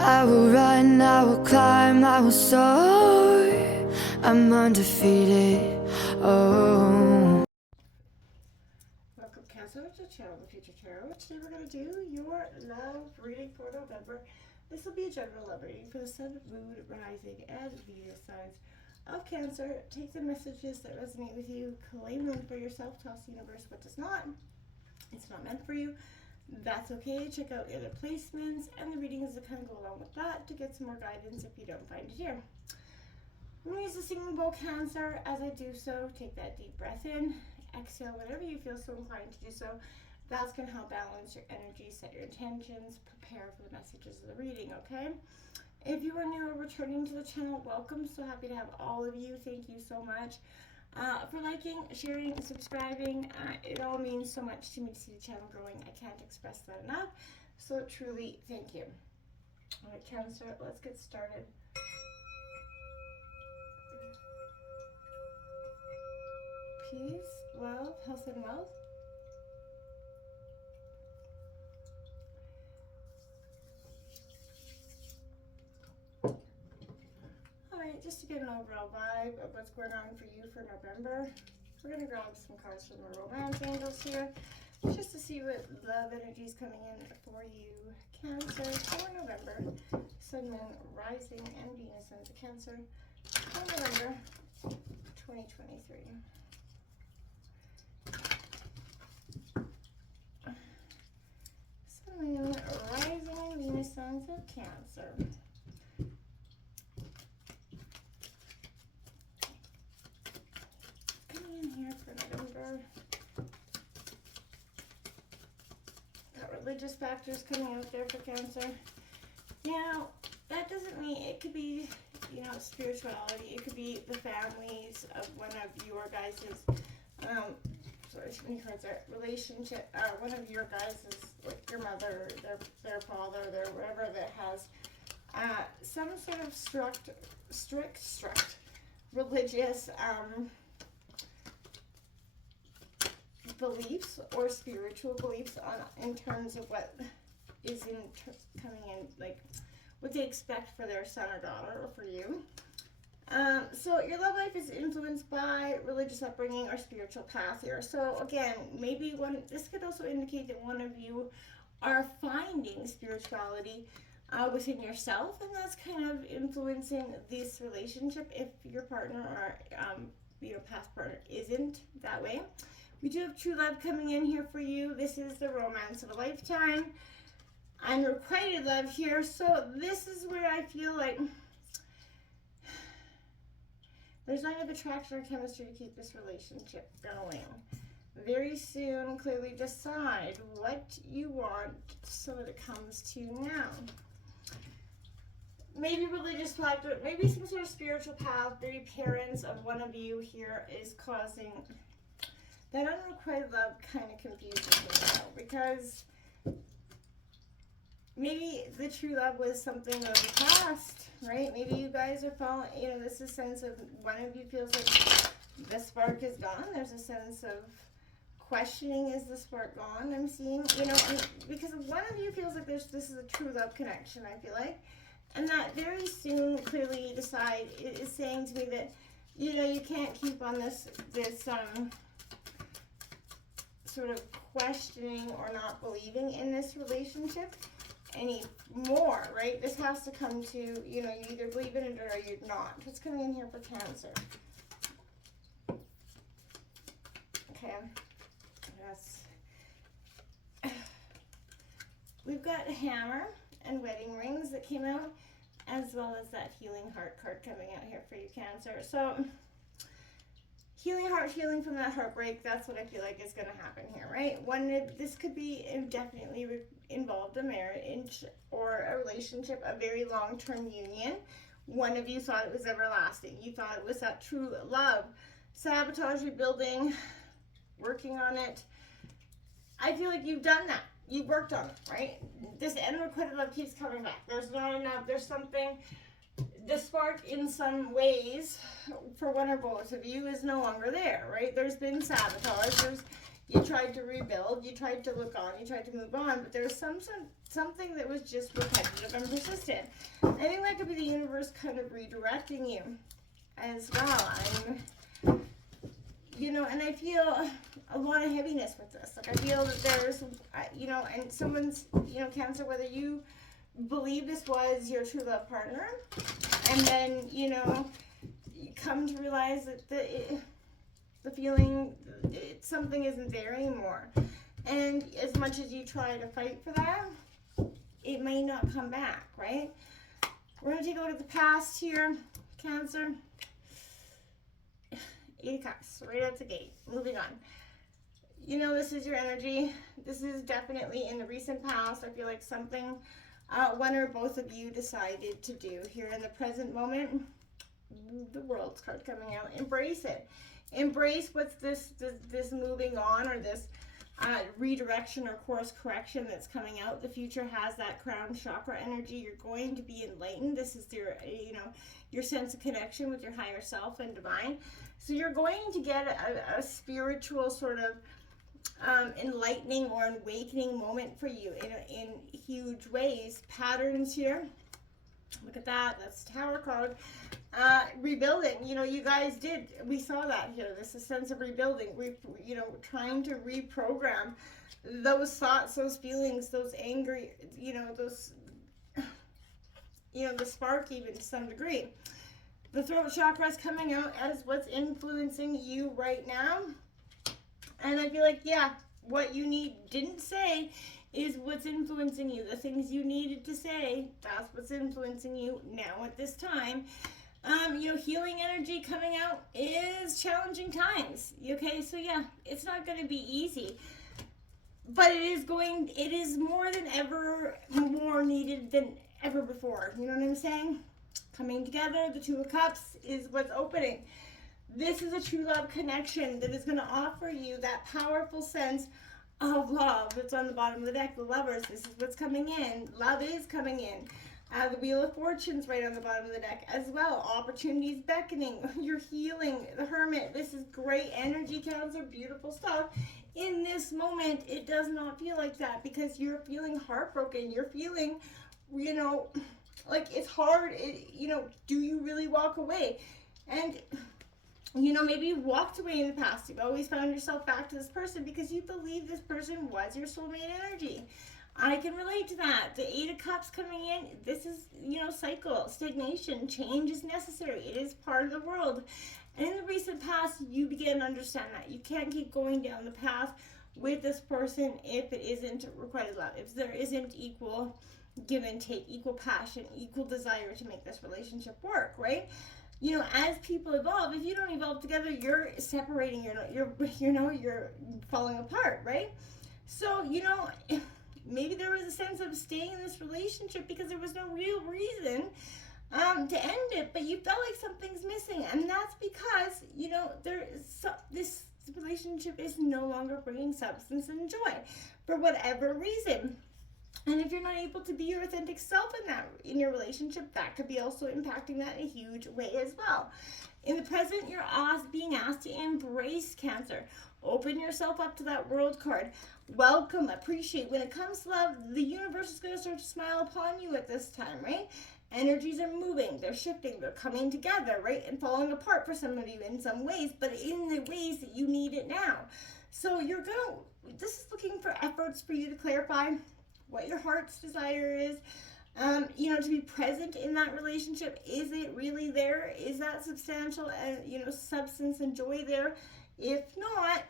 I will run, I will climb, I will soar. I'm undefeated. Oh. Welcome, Cancer, to Channel the Future Tarot. Today we're going to do your love reading for November. This will be a general love reading for the Sun, Moon, Rising, and Venus signs of Cancer. Take the messages that resonate with you, claim them for yourself, toss the universe what does not. It's not meant for you. That's okay. Check out the other placements and the readings that kind of go along with that to get some more guidance if you don't find it here. I'm going to use the singing bowl, Cancer. As I do so, take that deep breath in. Exhale whenever you feel so inclined to do so. That's going to help balance your energy, set your intentions, prepare for the messages of the reading, okay? If you are new or returning to the channel, welcome. So happy to have all of you. Thank you so much for liking, sharing, subscribing. It all means so much to me to see the channel growing. I can't express that enough. So truly, thank you. All right, Cancer, let's get started. Peace, love, health, and wealth. Alright, just to get an overall vibe of what's going on for you for November, we're going to grab some cards from the romance angels here, just to see what love energy is coming in for you, Cancer, for November. Sun, Moon, Rising, and Venus signs of Cancer for November 2023. Moon, Rising, and Venus signs of Cancer. Coming in here for November. Got religious factors coming out there for Cancer. Now, that doesn't mean it could be, you know, spirituality. It could be the families of one of your guys's, sorry, too many cards there. Relationship, one of your guys's, like your mother, their father, their whatever that has some sort of strict religious beliefs or spiritual beliefs in terms of what is coming in, like what they expect for their son or daughter or for you. So your love life is influenced by religious upbringing or spiritual path here. So again, maybe this could also indicate that one of you are finding spirituality within yourself, and that's kind of influencing this relationship if your partner or past partner isn't that way. We do have true love coming in here for you. This is the romance of a lifetime. Unrequited love here. So this is where I feel like there's not enough attraction or chemistry to keep this relationship going. Very soon, clearly decide what you want so that it comes to now. Maybe religious factor, maybe some sort of spiritual path, maybe parents of one of you here is causing that unrequited love kind of confuses me now, because maybe the true love was something of the past, right? Maybe you guys are falling, this is a sense of one of you feels like the spark is gone. There's a sense of questioning, is the spark gone? I'm seeing, because one of you feels like this is a true love connection, I feel like. And that very soon, clearly decide, is saying to me that, you can't keep on this sort of questioning or not believing in this relationship anymore, right? This has to come to, you either believe in it or you're not. What's coming in here for Cancer? Okay. Yes. We've got a hammer and wedding rings that came out, as well as that healing heart card coming out here for you, Cancer. So healing heart, healing from that heartbreak, that's what I feel like is going to happen here, right? This could be definitely involved a marriage or a relationship, a very long-term union. One of you thought it was everlasting. You thought it was that true love. Sabotage, rebuilding, working on it. I feel like you've done that. You've worked on it, right? This unrequited love keeps coming back. There's not enough. There's something. The spark in some ways for one or both of you is no longer there, right? There's been sabotage. You tried to rebuild, you tried to look on, you tried to move on, but there was something that was just repetitive and persistent. I think that could be the universe kind of redirecting you as well. And I feel a lot of heaviness with this. Like, I feel that there's, and someone's, Cancer, whether you believe this was your true love partner, and then, you come to realize that the feeling, something isn't there anymore. And as much as you try to fight for that, it may not come back, right? We're going to take a look at the past here, Cancer. 8 of Cups, right out the gate. Moving on. This is your energy. This is definitely in the recent past. I feel like something one or both of you decided to do here in the present moment. The World's card coming out. Embrace it. Embrace what's this moving on, or this redirection or course correction that's coming out. The future has that crown chakra energy. You're going to be enlightened. This is your sense of connection with your higher self and divine. So you're going to get a spiritual sort of enlightening or awakening moment for you in huge ways. Patterns here. Look at that. That's Tower card. Rebuilding. You guys did. We saw that here. This is a sense of rebuilding. Trying to reprogram those thoughts, those feelings, those angry, the spark even to some degree. The throat chakra is coming out as what's influencing you right now. And I feel like, what you didn't say is what's influencing you. The things you needed to say, that's what's influencing you now at this time. Healing energy coming out is challenging times. Okay, so it's not going to be easy. But it is more than ever, more needed than ever before. You know what I'm saying? Coming together, the 2 of Cups is what's opening. This is a true love connection that is going to offer you that powerful sense of love that's on the bottom of the deck. The Lovers, this is what's coming in. Love is coming in. The Wheel of Fortune's right on the bottom of the deck as well. Opportunities beckoning. You're healing. The Hermit. This is great energy, Cancer. Beautiful stuff. In this moment, it does not feel like that because you're feeling heartbroken. You're feeling, like it's hard. Do you really walk away? And maybe you walked away in the past. You've always found yourself back to this person because you believe this person was your soulmate energy. I can relate to that. The 8 of Cups coming in. This is, cycle, stagnation, change is necessary. It is part of the world. And in the recent past, you began to understand that. You can't keep going down the path with this person if it isn't requited love. If there isn't equal give and take, equal passion, equal desire to make this relationship work, right? As people evolve, if you don't evolve together, you're separating, you're falling apart, right? So, maybe there was a sense of staying in this relationship because there was no real reason to end it, but you felt like something's missing, and that's because, this relationship is no longer bringing substance and joy for whatever reason. And if you're not able to be your authentic self in your relationship, that could be also impacting that in a huge way as well. In the present, you're being asked to embrace Cancer. Open yourself up to that World card. Welcome, appreciate. When it comes to love, the universe is going to start to smile upon you at this time, right? Energies are moving, they're shifting, they're coming together, right? And falling apart for some of you in some ways, but in the ways that you need it now. So this is looking for efforts for you to clarify what your heart's desire is, to be present in that relationship. Is it really there? Is that substantial, substance and joy there? If not,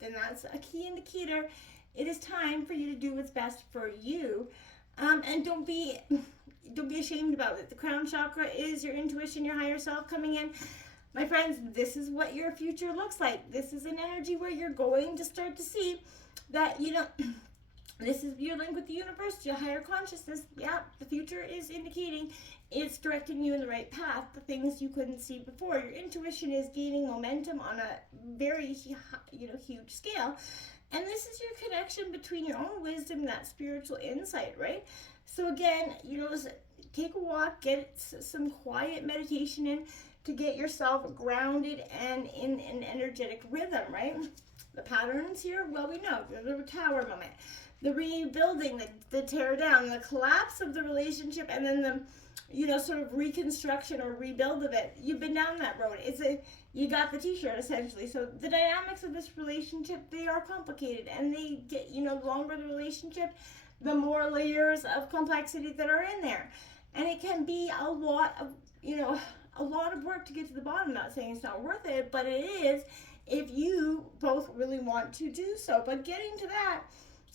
then that's a key indicator. It is time for you to do what's best for you, and don't be ashamed about it. The crown chakra is your intuition, your higher self coming in. My friends, this is what your future looks like. This is an energy where you're going to start to see that, this is your link with the universe, your higher consciousness. Yeah, the future is indicating it's directing you in the right path, the things you couldn't see before. Your intuition is gaining momentum on a very, huge scale. And this is your connection between your own wisdom and that spiritual insight, right? So again, take a walk, get some quiet meditation in to get yourself grounded and in an energetic rhythm, right? The patterns here, well, we know the tower moment, the rebuilding, the tear down, the collapse of the relationship, and then the, you know, sort of reconstruction or rebuild of it. You've been down that road. You got the t-shirt essentially. So the dynamics of this relationship, they are complicated, and they get, you know, the longer the relationship, the more layers of complexity that are in there. And it can be a lot of, you know, a lot of work to get to the bottom. I'm not saying it's not worth it, but it is if you both really want to do so. But getting to that,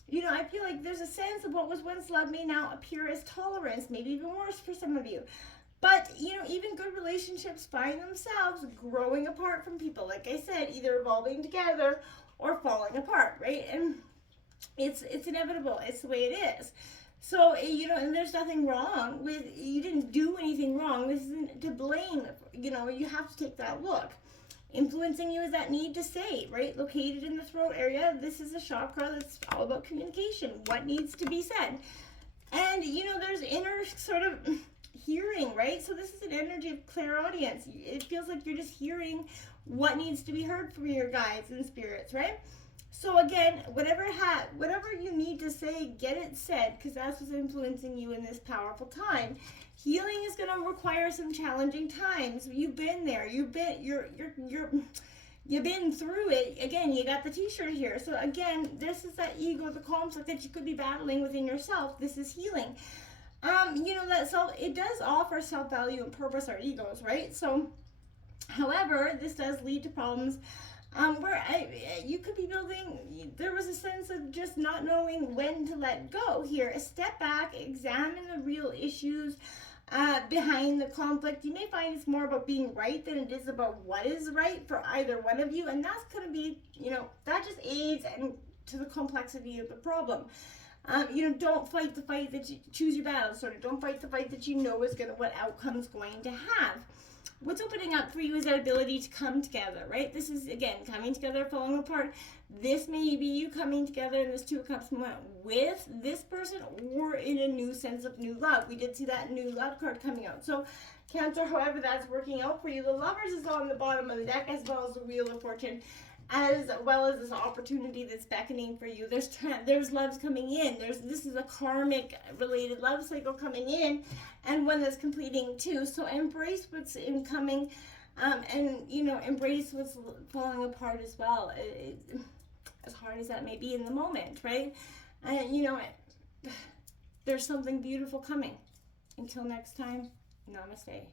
you know, I feel like there's a sense of what was once love may now appear as tolerance, maybe even worse for some of you. But, you know, even good relationships find themselves growing apart from people. Like I said, either evolving together or falling apart, right? And it's inevitable. It's the way it is. So, you know, and there's nothing wrong with, you didn't do anything wrong. This isn't to blame. You know, you have to take that look. Influencing you is that need to say, right? Located in the throat area. This is a chakra that's all about communication. What needs to be said. And, you know, there's inner sort of hearing, right? So this is an energy of clairaudience. It feels like you're just hearing what needs to be heard from your guides and spirits, right? So again, whatever you need to say, get it said, because that's what's influencing you in this powerful time. Healing is going to require some challenging times. You've been there. You've been through it. Again, you got the t-shirt here. So again, this is that ego, the conflict that you could be battling within yourself. This is healing. You know, it does offer self-value and purpose, our egos, right? So, however, this does lead to problems where you could be building, there was a sense of just not knowing when to let go here. Step back, examine the real issues behind the conflict. You may find it's more about being right than it is about what is right for either one of you, and that's going to be, you know, that just aids to the complexity of the problem. You know, don't fight the fight that you choose your battles, sort of. Don't fight the fight that you know is what outcome's going to have. What's opening up for you is that ability to come together, right? This is, again, coming together, falling apart. This may be you coming together in this Two of Cups moment with this person or in a new sense of new love. We did see that new love card coming out. So, Cancer, however that's working out for you, the Lovers is on the bottom of the deck, as well as the Wheel of Fortune, as well as this opportunity that's beckoning for you. There's loves coming in. This is a karmic related love cycle coming in, and one that's completing too. So embrace what's incoming, and you know, embrace what's falling apart as well. As hard as that may be in the moment, right? And you know, there's something beautiful coming. Until next time, namaste.